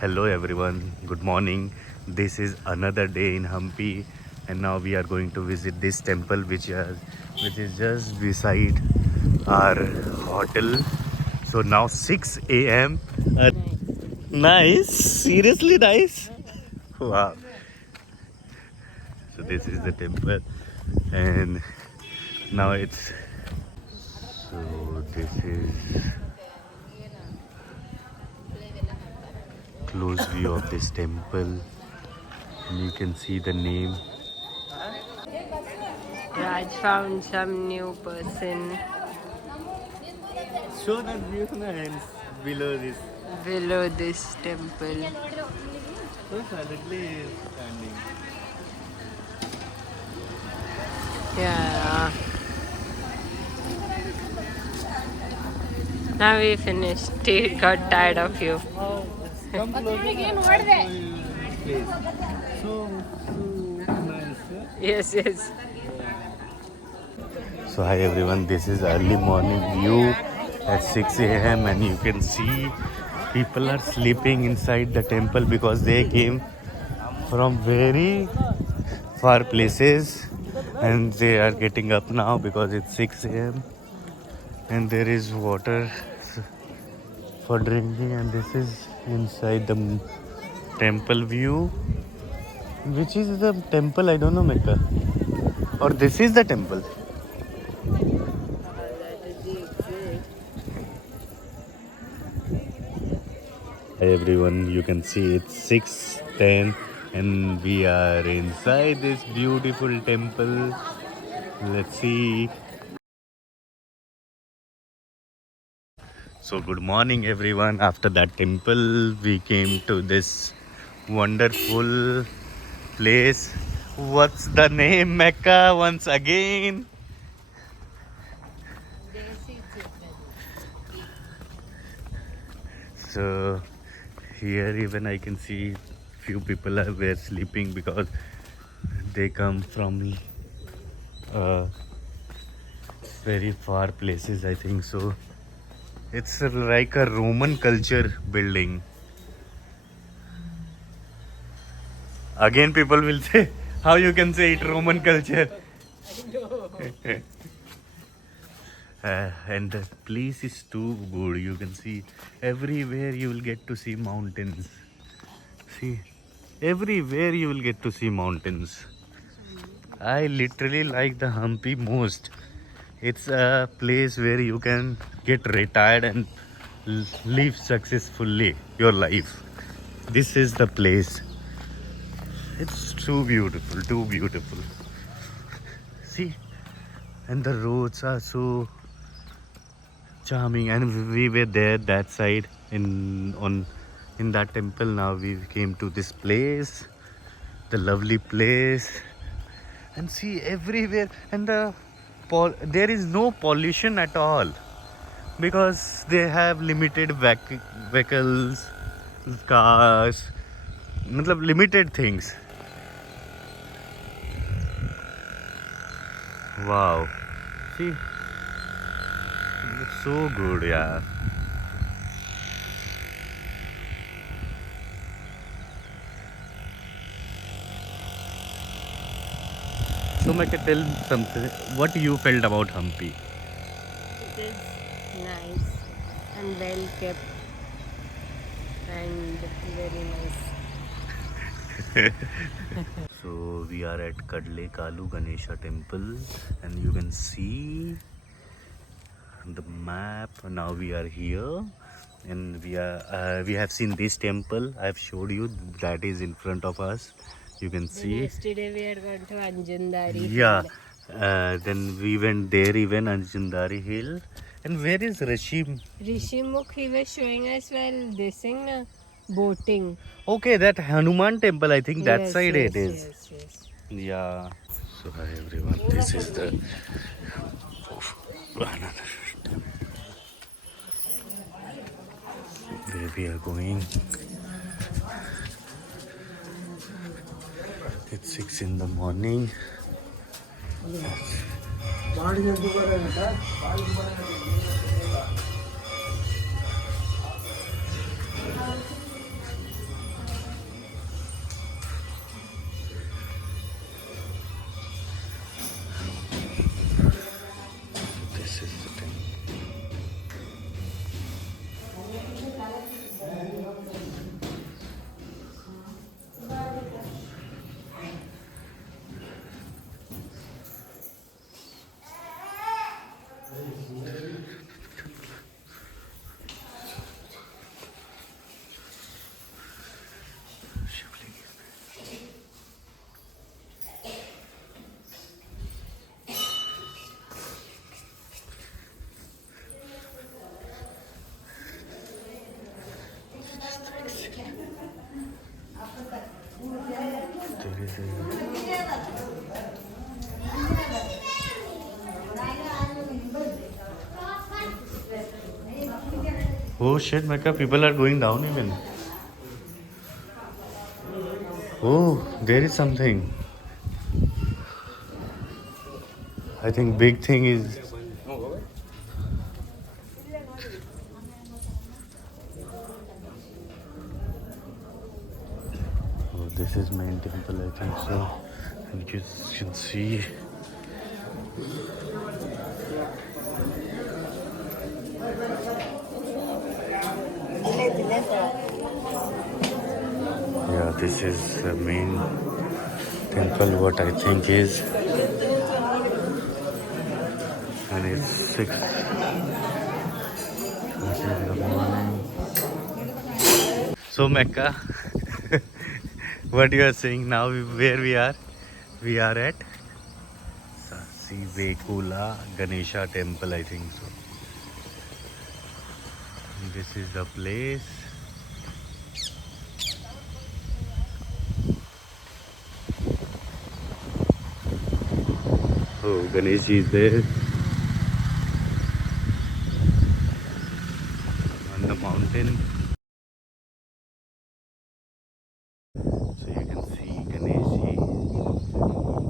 Hello everyone, good morning. This is another day in Hampi and now we are going to visit this temple which is just beside our hotel. So now 6 a.m. Nice, seriously nice. Wow. So this is the temple and now it's so this is close view of this temple and you can see the name. Raj found some new person Show that view on the hands below this. below this temple. So silently standing. Yeah. Now we finished. We got tired of you. Come closer. Please. So nice. Yes, yes. So hi everyone, this is early morning view at 6 a.m. and you can see people are sleeping inside the temple because they came from very far places and they are getting up now because it's 6 a.m. and there is water for drinking and this is inside the temple view. Which is the temple? I don't know, Mecca. Or this is the temple. Hi everyone, you can see it's 6:10 and we are inside this beautiful temple. Let's see. So good morning everyone. After that temple we came to this wonderful place. What's the name, Mecca, once again? So here even I can see few people were sleeping because they come from very far places, I think so. It's like a Roman culture building. Again people will say, how you can say it Roman culture? And the place is too good. You can see everywhere you will get to see mountains. See, everywhere you will get to see mountains. I literally like the Hampi most. It's a place where you can get retired and live successfully your life. This is the place. It's too beautiful, too beautiful. See, and the roads are so charming and we were there that side in that temple. Now we came to this place, the lovely place, and see everywhere and there is no pollution at all because they have limited vehicles, cars, matlab limited things. Wow, see, it's so good, yeah. So I can tell something. What you felt about Hampi? It is nice and well kept and very nice. So we are at Kadle Kalu Ganesha temple and you can see the map. Now we are here and we have seen this temple. I have showed you that is in front of us. You can Then see. yesterday we had gone to Anjundari Yeah. Hill. Then we went there even Anjundari Hill. And where is Rashim? Rishimukh, he was showing us while this thing, boating. Okay, that Hanuman temple. I think that Yes, side it yes, is. yes, yes. Yeah. So hi everyone. This is the another where we are going. It's 6 in the morning. There is a... Oh shit, Mecca, people are going down even. Oh, there is something. I think big thing is... Oh, this is main temple, I think so. And you can see... Yeah, this is the main temple, what I think is. And it's 6:30 in the morning. So Mecca, what you are saying now, where we are? We are at Sasivekula Ganesha temple, I think so. And this is the place. Oh, Ganesh is there on the mountain. So you can see Ganesh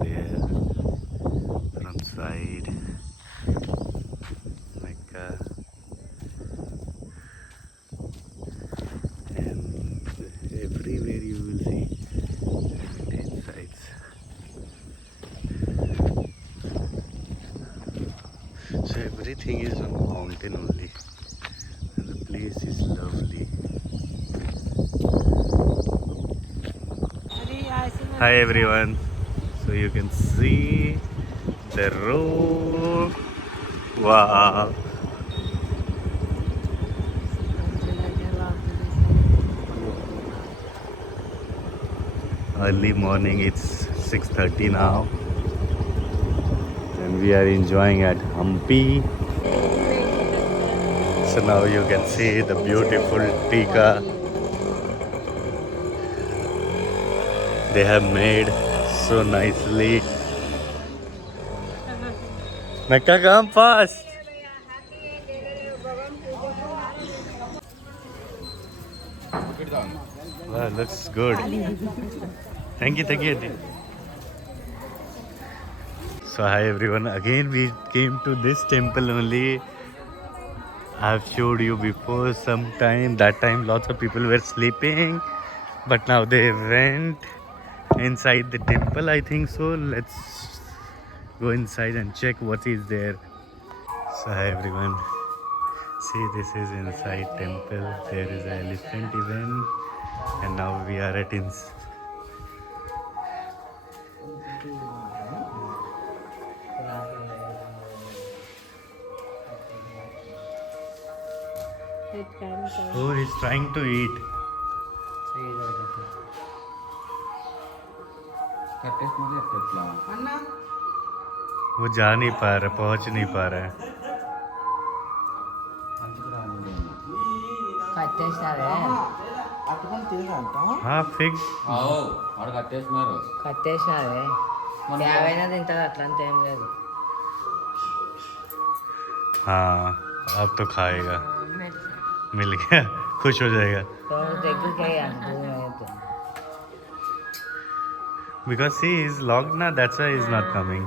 there from side. Mecca. And everywhere you will see heritage sites. So everything is on mountain only, and the place is lovely. Hi everyone. So you can see the road. Wow. Early morning, it's 6:30 now. And we are enjoying at Hampi. So now you can see the beautiful Tika they have made so nicely. Mecca, come fast. Wow, looks good. Thank you, thank you. So hi everyone. Again we came to this temple only. I've showed you before sometime. That time lots of people were sleeping, but now they went inside the temple, I think so. Let's go inside and check what is there. So hi everyone. See, this is inside temple. There is an elephant even, and now we are at Oh, he's trying to eat. वो जा नहीं पा रहा, पहुंच नहीं पा रहा है. हाँ फिग కట్టేసినారే యావైనా తింటారు అట్లంతా ఏం లేదు हाँ अब तो खाएगा. मिल गया, खुश हो जाएगा. Because he is locked now, that's why he is not coming.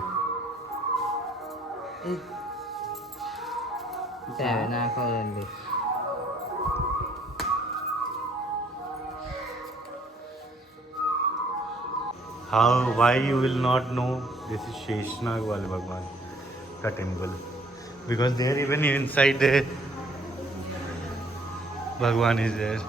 How, why you will not know? This is Sheshnag Wale Bhagwan ka temple. Because there even inside the Bhagwan is there.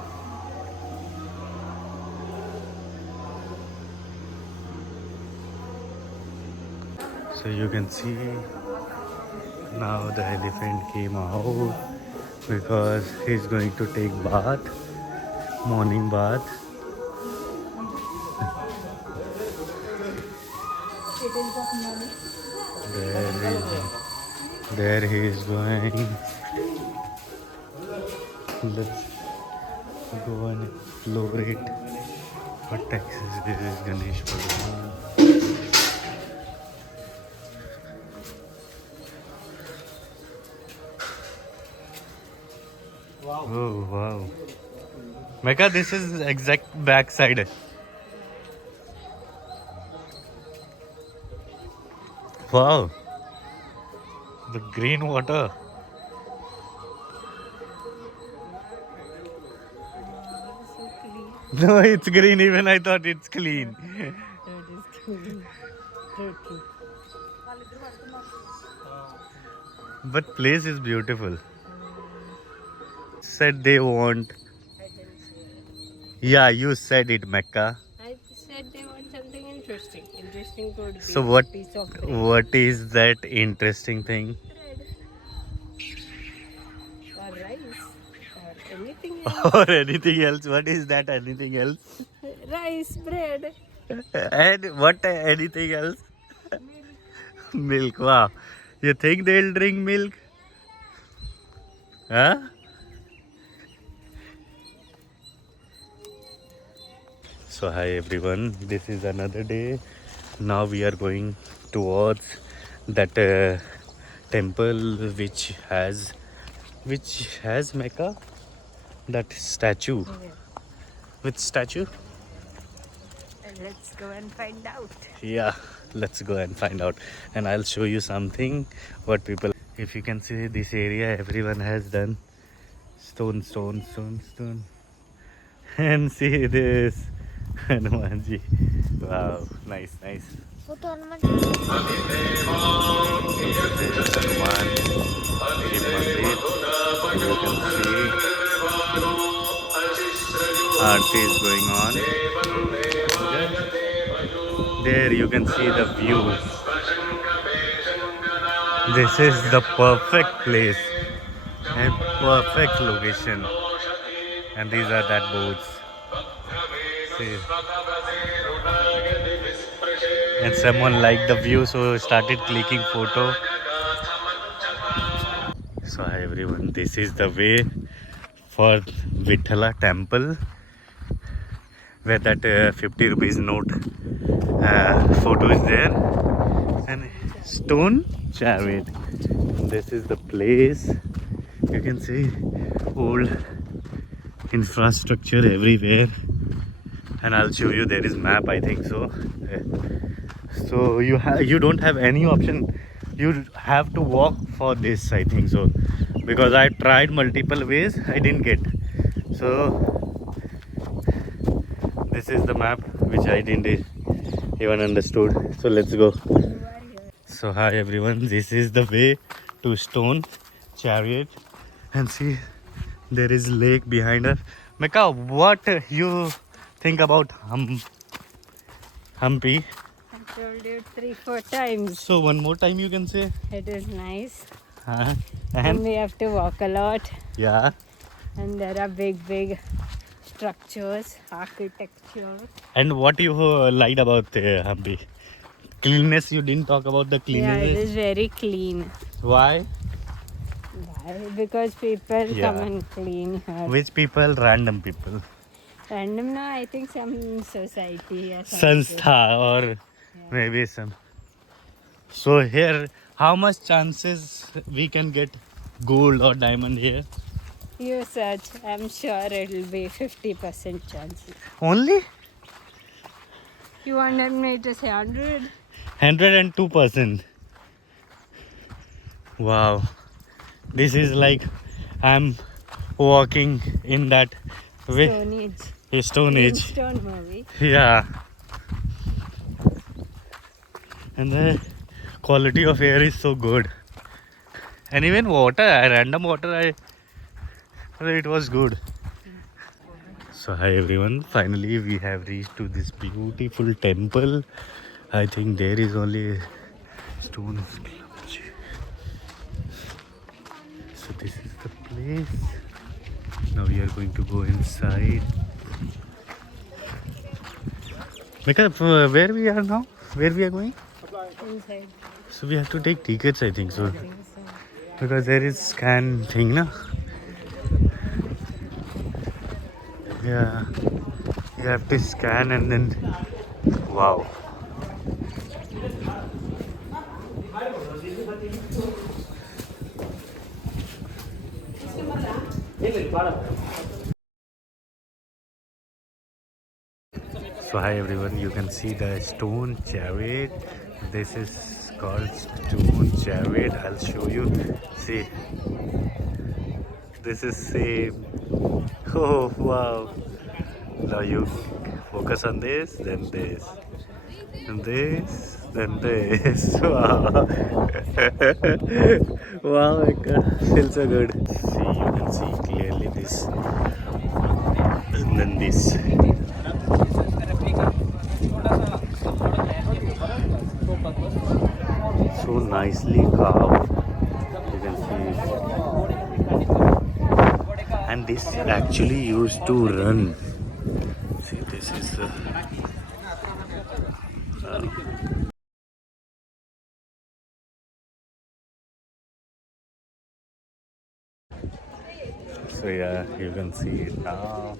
So you can see now the elephant came out because he's going to take bath, morning bath. There he is going. Let's go and explore it What Texas is Ganesh Bhagwan. Oh wow. Mecca, this is exact backside. Wow. The green water. So clean. No, it's green. Even I thought it's clean. That is clean. True, true. But place is beautiful. Said they want. I didn't say it. Yeah, you said it, Mecca. I said they want something interesting. Interesting could be So what? a piece of bread. What is that interesting thing? Or rice. Or anything else. Or anything else? What is that? Anything else? Rice, bread. And what anything else? Milk. Wow. You think they'll drink milk? Huh? So hi everyone. This is another day. Now we are going towards that temple which has Mecca, that statue. Yeah. Which statue? And let's go and find out. Yeah, let's go and find out. And I'll show you something what people. If you can see this area, everyone has done stone. And see this Hanumanji. Wow, nice. Hanuman Ji Mandir. You can see Aarti is going on. There you can see the view. This is the perfect place and perfect location. And these are that boats. See. And someone liked the view, so started clicking photo. So hi everyone, this is the way for Vithala temple, where that 50 rupees note photo is there, and stone chariot. This is the place. You can see old infrastructure everywhere, and I'll show you. There is map, I think so. So you don't have any option. You have to walk for this, I think so, because I tried multiple ways, I didn't get. So this is the map which I didn't even understood. So let's go. So hi everyone, this is the way to Stone Chariot, and see there is lake behind us. Mecca, what you think about Hampi? I told you 3-4 times. So one more time you can say. It is nice. And And we have to walk a lot. yeah, And there are big structures, architecture. and what you liked about Hampi? Cleanliness. You didn't talk about the Yeah, it cleanliness. is very clean. Why? Why? Because people Yeah. come and clean here. Which people? Random people. Random now, I think some society or something. Sanstha or maybe some. So here, how much chances we can get gold or diamond here? You search, I'm sure it'll be 50% chances. Only You wanted me to say 100? 102%. Wow, this is like I'm walking in that way. Stone Age. Stone Age. Stone movie. Yeah. And the quality of air is so good. And even water, random water, it was good. So hi everyone, finally we have reached to this beautiful temple. I think there is only stone. So this is the place. Now we are going to go inside. Mecca, where we are now? Where we are going? Inside. So we have to take tickets, I think so. I think so. Because there is scan thing, na? Yeah. You have to scan and then, wow. So hi everyone, you can see the stone chariot. This is called stone chariot. I'll show you. See, this is same. Oh wow. Now you focus on this, then this, and this, then this. Wow. Wow, my God. Feels so good. See, you can see clearly this, and then this. So nicely carved. You can see. And this actually used to run. See, this is the. So yeah, you can see it now.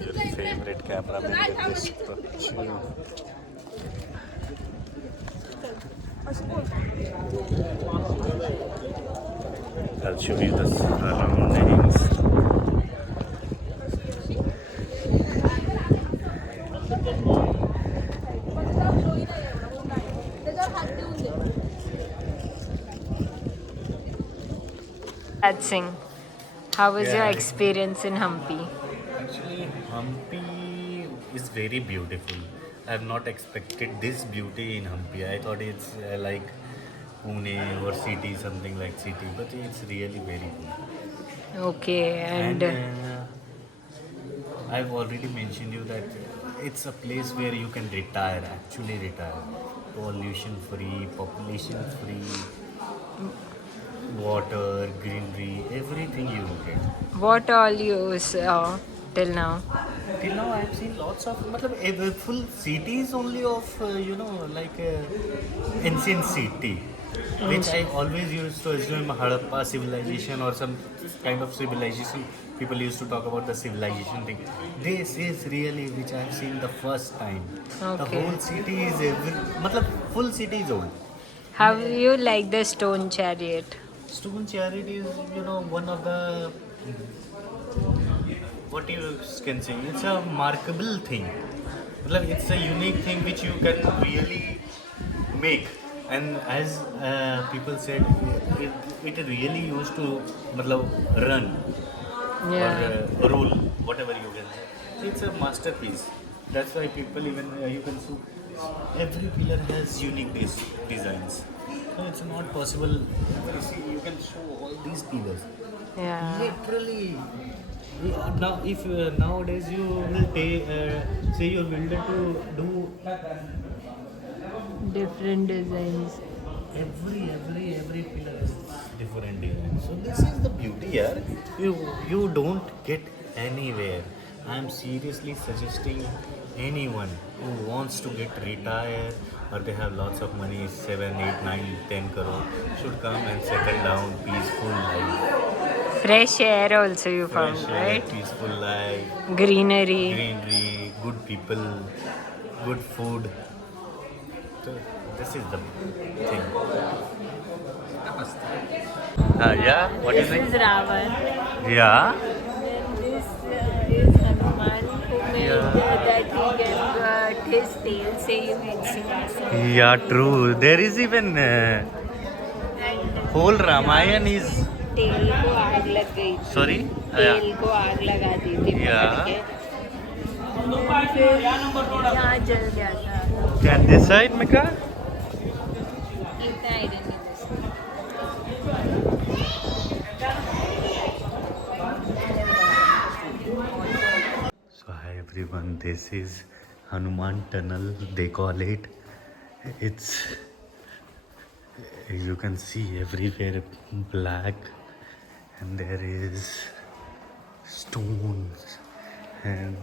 Your favorite cameraman with this structure. I'll show you the surroundings. Singh, how was your Yeah, experience in Hampi? actually, Hampi is very beautiful. I have not expected this beauty in Hampi. I thought it's like Pune or city, something like city, but it's really very good. Okay, And and I've already mentioned you that it's a place where you can retire, actually retire. Pollution free, population free, water, greenery, everything you will get. what all you saw till now? Till now, I've seen lots of, matlab, full cities only of, like ancient city, which I always used to assume Harappa civilization or some kind of civilization. People used to talk about the civilization thing. This is really which I've seen the first time. The Okay. whole city is, full city is old. How you like the stone chariot? Stone chariot is, one of the, what you can say, it's a markable thing. It's a unique thing which you can really make. And as people said, it really used to run Yeah. or rule, whatever you can say. It's a masterpiece. That's why people even, you can see, every pillar has unique designs. So it's not possible. You see, you can show all these pillars. Yeah. Literally, now if nowadays you will say your builder to do Different designs. every pillar is different design. So this is the beauty here. You don't get anywhere. I am seriously suggesting anyone who wants to get retired or they have lots of money, 7, 8, 9, 10 crore, should come and settle down, peaceful life. Fresh air also you found, Fresh air, right? peaceful life, Greenery. greenery, good people, good food. So this is the thing. Yeah, what This is Ravan. Yeah. And this is Hanuman who made that he gave his tail saving Singhasan. Yeah, true. There is even And whole Ramayana is. तेल को आग लग गई थी Sorry? तेल को आग लगा दी थी Yeah. पकड़ के फिर यहाँ जल गया था Can this side, Mika? इतना आइडिया नहीं So hi everyone, this is Hanuman Tunnel, they call it. It's, you can see everywhere black and there is stones and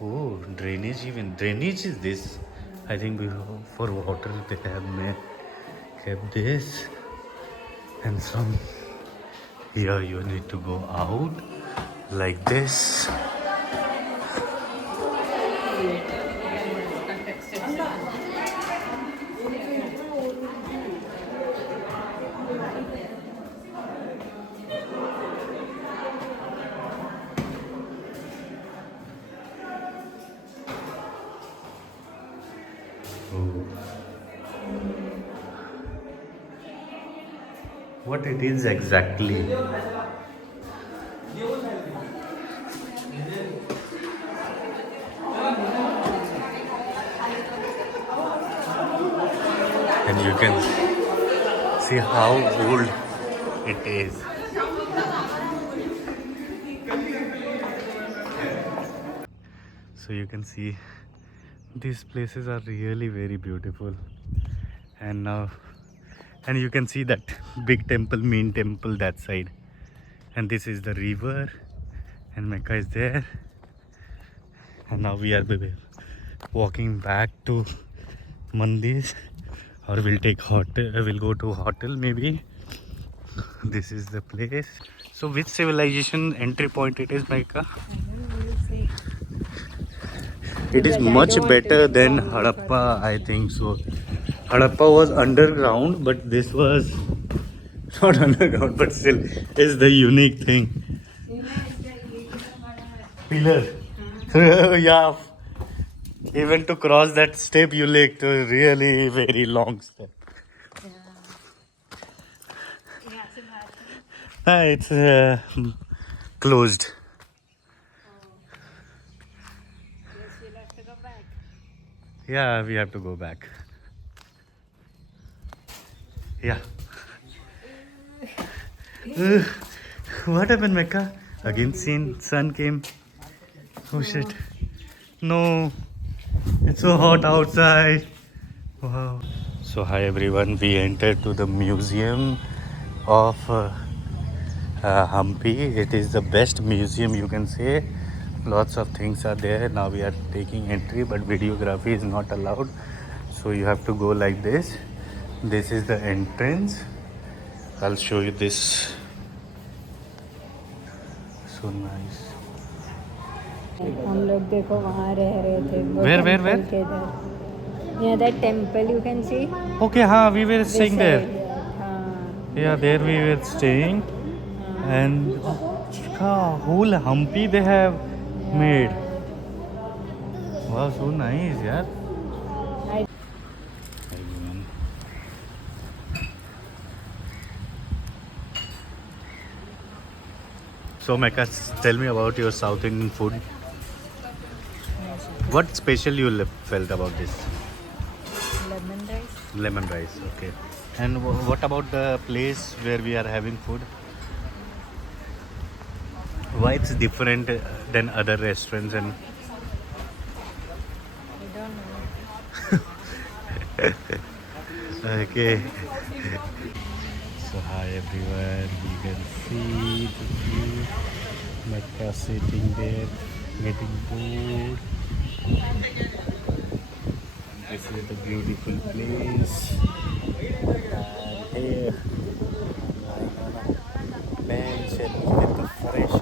oh, drainage even. Drainage is this. I think for water they have kept this and from here you need to go out like this Oh. What it is exactly? And you can see how old it is. So you can see these places are really very beautiful. And now, and you can see that big temple, main temple that side. And this is the river, and Mecca is there. And now we are walking back to Mandir, or we'll take hotel. We'll go to hotel maybe. This is the place. So which civilization entry point it is, Mecca? It is much better than Harappa, I think so. Harappa was underground, but this was not underground, but still is the unique thing. Pillar. Yeah. Even to cross that step, you take a really very long step. It's closed. Yeah, we have to go back. Yeah. What happened, Mecca? Again, sun came. Oh shit. No. It's so hot outside. Wow. So hi everyone. We entered to the museum of Hampi. It is the best museum, you can say. Lots of things are there. Now we are taking entry, but videography is not allowed. So you have to go like this. This is the entrance. I'll show you this. So nice. हम लोग देखो वहाँ रह रहे थे वो Where? temple के इधर. Yeah, that temple you can see. Okay, we were This staying side, there. हाँ. Yeah, there we were staying. And whole Hampi they have made. Wow, so nice, yeah. I- So Mecca, tell me about your South Indian food. What special you felt about this? Lemon rice. Lemon rice, okay. And what about the place where we are having food? Why it's different than other restaurants? And I don't know. okay. So hi everyone, you can see the view. Mecca sitting there, getting bored. This is the beautiful place. And here, lying on a bench and with the fresh air.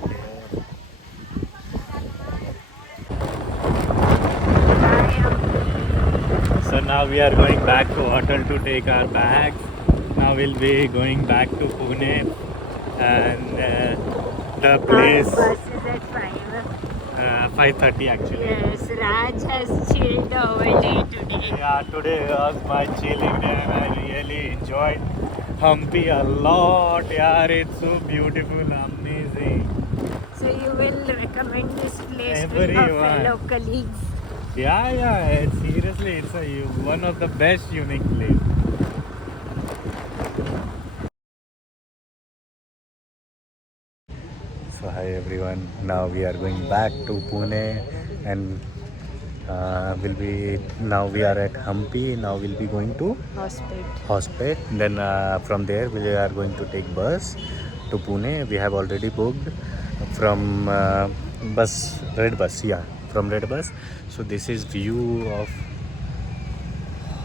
So now we are going back to hotel to take our bags. Now we'll be going back to Pune, and the place Bus is at 5. 5:30 actually. Yes, Raj has chilled over day today. Yeah, today was my chilling day and I really enjoyed Hampi a lot. Yeah, it's so beautiful, amazing. So you will recommend this place to your Everyone. fellow colleagues. Yeah, seriously, it's one of the best unique place. So hi everyone, now we are going back to Pune, and now we are at Hampi. Now we'll be going to Hospet. Then from there we are going to take bus to Pune. We have already booked from Red Bus. Yeah, from Red Bus. So this is view of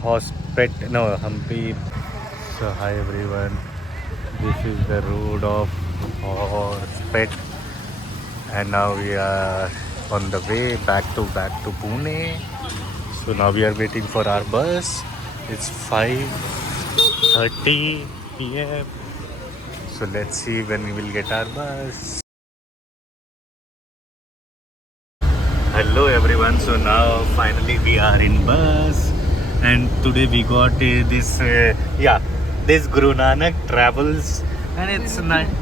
Hampi. So hi everyone, this is the road of Hospet, and now we are on the way back to Pune. So now we are waiting for our bus. It's 5:30 p.m. So let's see when we will get our bus. Hello everyone. So now finally we are in bus, and today we got this Guru Nanak Travels, and it's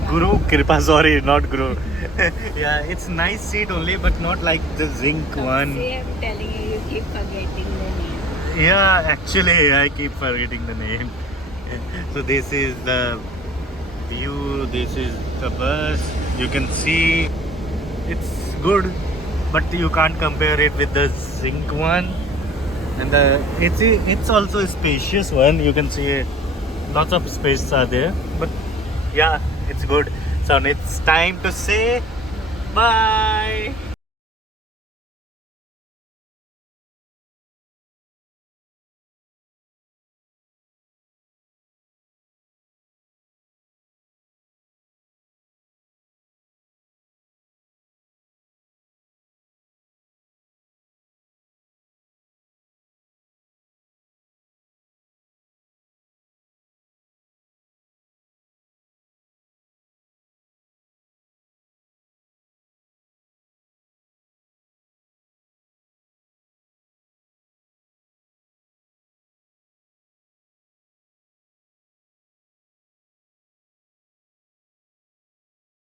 Guru Kripa, sorry, not Guru. Yeah, it's nice seat only, but not like the zinc one. See, I'm telling you, you keep forgetting the name. Yeah, actually, I keep forgetting the name. So this is the view. This is the bus. You can see it's good, but you can't compare it with the zinc one. And it's also a spacious one. You can see lots of space are there. But yeah, it's good. So it's time to say bye.